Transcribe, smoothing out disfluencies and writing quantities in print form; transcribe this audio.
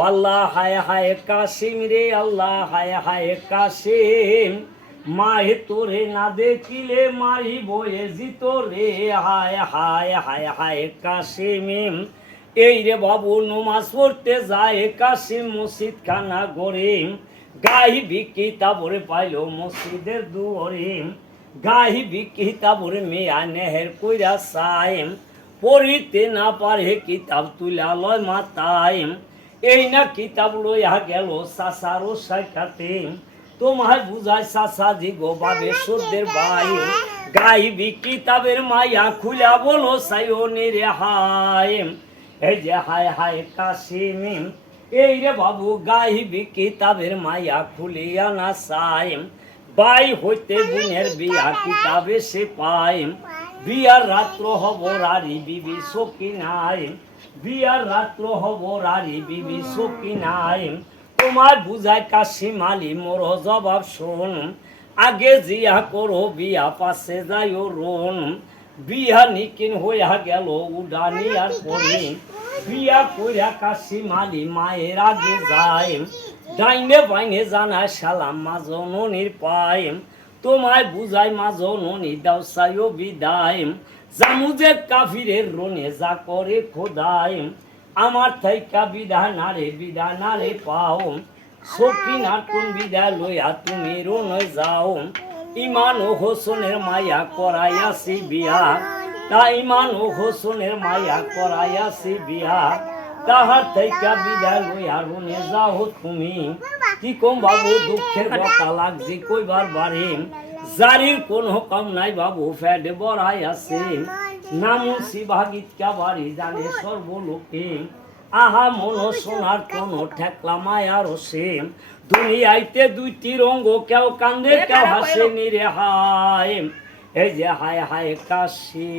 আল্লাহ হায় হায় কাশিম রে আল্লাহ হায় হায় কাশিম মাহে তোরে না দেখিলে মারি বয়ে জিত রে হায় হায় হায় হায় কাশিম এই রে বাবু নমাজ পড়তে যায় কাশিম মসজিদ খানা গড়ে গাইবি কিতাবরে পাইল মসজিদের দুয়ারে গাইবি কিতাবরে মেয়া নেহের কইরা সাইম পড়িতে না পারে কিতাব তুলা লয় মাতাইম এই না কিতাব লইয়া গেল সাসারো সাইকাতে তোমায় বুঝায় সাসাজি গো বাবে সুদের ভাই গাইবি কিতাবের মায়া খুলা বলো সাইও রে হায় এই যে হায় হায় কাশিম এই রে বাবু গাইবি কিতাবের মায়া খুলিয়া না সাইম বাই হইতে বোনের বিয়া কিতাবে সে পাইম বিয়ার রাত্র হব রারি বিবি সকি নাই বিয়ার রাত্র হব রারি বিবি সকি নাই তোমার বুঝায় কাশিম আলী মোর জবাব শোন আগে জিয়া করো বিয়া পাশে যাইও রোন বিয়া নিকিন হইয়া গেল উডানি আর পরে বিয়া কইরা কাশিম আলী মায়ের আগে যায় ডাইনে বাইনে জানায় সালাম মা জননীর পায় তোমায় বুঝাই মা জননী দাও সাইও বিদায় জামুজে কাফিরের রনে যা করে খোদায় আমার থাইকা বিধানারে পাও সকিনা কোন বিদায় লইয়া তুমি রনে যাও ইমান ও হোসনের মায়া করাইয়াছি বিয়া তা ইমান ও হোসনের মায়া করাইয়াছি বিয়া তাহার থাইকা বিদায় লইয়া রনে যাও তুমি কি কম বাবু দুঃখের কথা লাগছে কইবার বারে জারির কোন কম নাই বাবু ফ্যাট বড়াই আছে নামুসি ভাগিতকা বাড়ি জানে সর্বলোকে আহা মন সোনার কোন ঠেকলা মায়ার সেম দুনিয়াইতে দুইটি রঙ্গ কেউ কান্দে কেউ হাসে নিরে হায় এই যে হায় হায় কাশি।